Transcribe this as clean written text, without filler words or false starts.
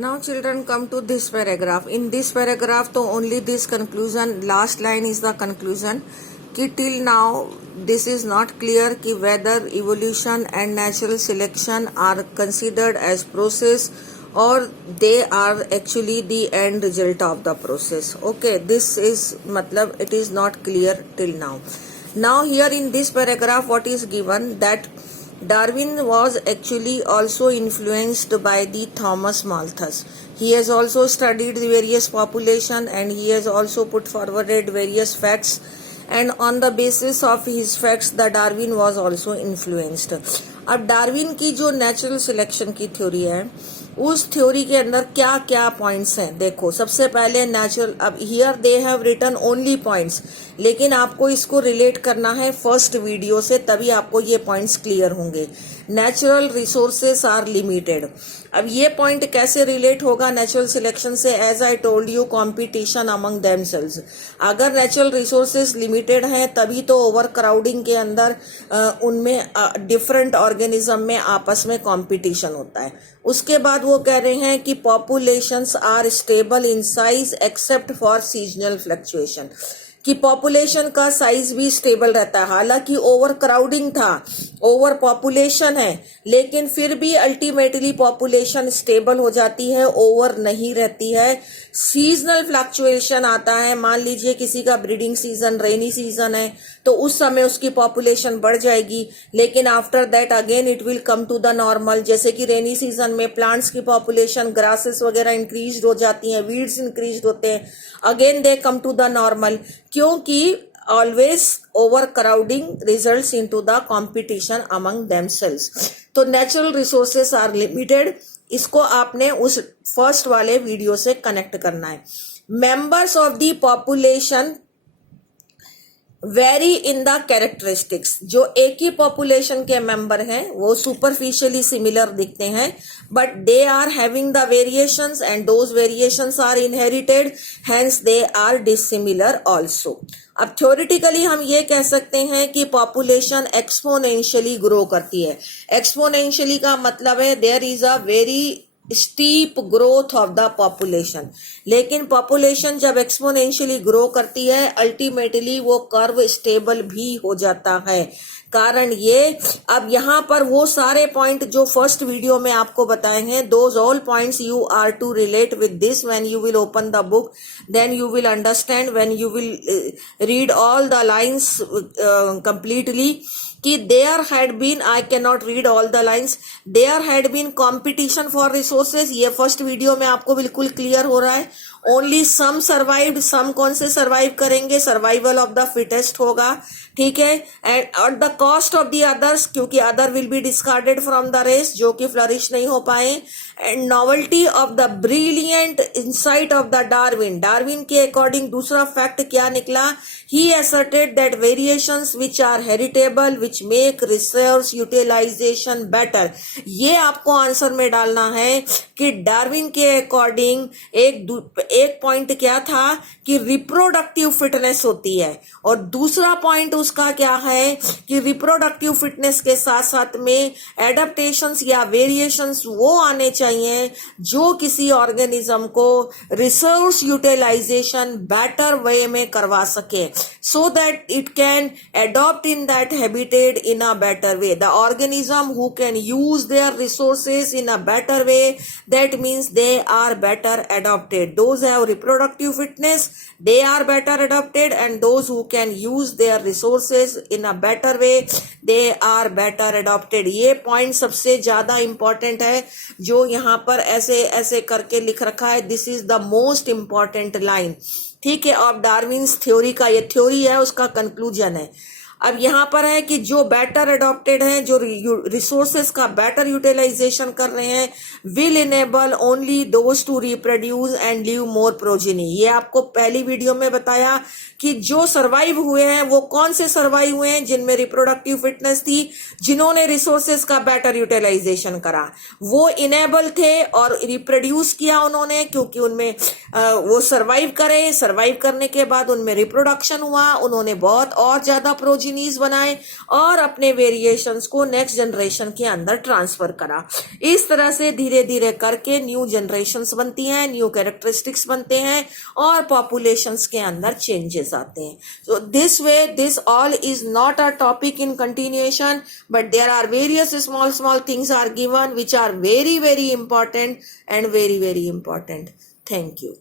Now children come to this paragraph. In this paragraph तो only this conclusion, last line is the conclusion कि till now this is not clear कि whether evolution and natural selection are considered as process or they are actually the end result of the process. Okay, this is मतलब it is not clear till now. Now here in this paragraph what is given that Darwin was actually also influenced by the Thomas Malthus. He has also studied the various population and he has also put forwarded various facts, and on the basis of his facts the Darwin was also influenced. अब Darwin की जो natural selection की theory है उस theory के अंदर क्या क्या पॉइंट्स हैं देखो। सबसे पहले नेचुरल, अब here they have written only points, लेकिन आपको इसको रिलेट करना है फर्स्ट वीडियो से, तभी आपको ये पॉइंट्स क्लियर होंगे। Natural resources are limited. अब ये पॉइंट कैसे रिलेट होगा नेचुरल सिलेक्शन से? As I told you, competition among themselves. अगर नेचुरल रिसोर्सेस लिमिटेड हैं तभी तो ओवर क्राउडिंग के अंदर उनमें डिफरेंट ऑर्गेनिज्म में आपस में कंपटीशन होता है। उसके बाद वो कह रहे हैं कि populations are stable in size except for seasonal fluctuation, कि पॉपुलेशन का साइज भी स्टेबल रहता है। हालांकि ओवर क्राउडिंग था, ओवर पॉपुलेशन है, लेकिन फिर भी अल्टीमेटली पॉपुलेशन स्टेबल हो जाती है, ओवर नहीं रहती है। सीजनल फ्लक्चुएशन आता है, मान लीजिए किसी का ब्रीडिंग सीजन रेनी सीजन है तो उस समय उसकी पॉपुलेशन बढ़ जाएगी, लेकिन after that again it will come to the normal. जैसे कि रेनी सीजन में प्लांट्स की पॉपुलेशन, ग्रासेस वगैरह इंक्रीज हो जाती हैं, वीड्स इंक्रीज होते हैं, again they come to the normal, क्योंकि always overcrowding results into the competition among themselves. तो नेचुरल रिसोर्सेस आर लिमिटेड, इसको आपने उस फर्स्ट वाले वीडियो से कनेक्ट करना है। Members of the population very in the characteristics. जो एक ही पॉपुलेशन के मेंबर हैं वो सुपरफिशियली सिमिलर दिखते हैं, but they are having the variations and those variations are inherited, hence they are dissimilar also. अब थ्योरेटिकली हम ये कह सकते हैं कि पॉपुलेशन एक्सपोनेंशियली ग्रो करती है। एक्सपोनेंशियली का मतलब है there is a very steep growth of the population, लेकिन पॉपुलेशन जब एक्सपोनेंशियली ग्रो करती है अल्टीमेटली वो कर्व स्टेबल भी हो जाता है। कारण ये, अब यहाँ पर वो सारे पॉइंट जो फर्स्ट वीडियो में आपको बताए हैं, those all points you are to relate with this when you will open the book, then you will understand when you will read all the lines completely कि there had been, I can not read all the lines, there had been competition for resources. ये first video में आपको बिल्कुल clear हो रहा है। Only some survived, सम कौन से सर्वाइव करेंगे? सर्वाइवल ऑफ द फिटेस्ट होगा, ठीक है, and at the cost of the others, क्योंकि other will be discarded from the race, जो कि फ्लरिश नहीं हो पाए। And novelty of the brilliant insight of the Darwin. Darwin के अकॉर्डिंग दूसरा फैक्ट क्या निकला? He asserted that variations which are heritable which make resource utilization better. ये आपको आंसर में डालना है कि डार्विन के अकॉर्डिंग एक पॉइंट क्या था कि रिप्रोडक्टिव फिटनेस होती है, और दूसरा पॉइंट उसका क्या है कि रिप्रोडक्टिव फिटनेस के साथ साथ में एडेप्टेशंस या वेरिएशंस वो आने चाहिए जो किसी ऑर्गेनिज्म को रिसोर्स यूटिलाइजेशन बेटर वे में करवा सके, so that it can adopt in that habitat in a better way. The organism who can use their resources in a better way, that means they are better adapted. Those have reproductive fitness, they are better adapted, and those who can use their resources in a better way, they are better adapted. ये point सबसे ज्यादा important है जो यहाँ पर ऐसे ऐसे करके लिख रखा है। This is the most important line, ठीक है। अब डार्विन्स थ्योरी का, ये थ्योरी है, उसका कंक्लूजन है। अब यहाँ पर है कि जो बेटर अडॉप्टेड हैं, जो रिसोर्सेस का बेटर यूटिलाइजेशन कर रहे हैं, will enable only those two reproduce and leave more progeny. ये आपको पहली वीडियो में बताया कि जो सरवाइव हुए हैं वो कौन से सरवाइव हुए हैं? जिनमें रिप्रोडक्टिव फिटनेस थी, जिन्होंने रिसोर्सेस का बेटर यूटिलाइजेशन करा, वो इनेबल थे और रिप्रोड्यूस किया उन्होंने, क्योंकि उनमें वो सरवाइव करे, सरवाइव करने के बाद उनमें रिप्रोडक्शन हुआ, उन्होंने बहुत और ज्यादा प्रोजेनी होमोजीनियस बनाए और अपने वेरिएशंस को नेक्स्ट जनरेशन के अंदर ट्रांसफर करा। इस तरह से धीरे धीरे करके न्यू जनरेशंस बनती हैं, न्यू कैरेक्टरिस्टिक्स बनते हैं और पॉपुलेशंस के अंदर चेंजेस आते हैं। So this way this all is not a topic in continuation, but there are various small things are given which are very important and very important. Thank you.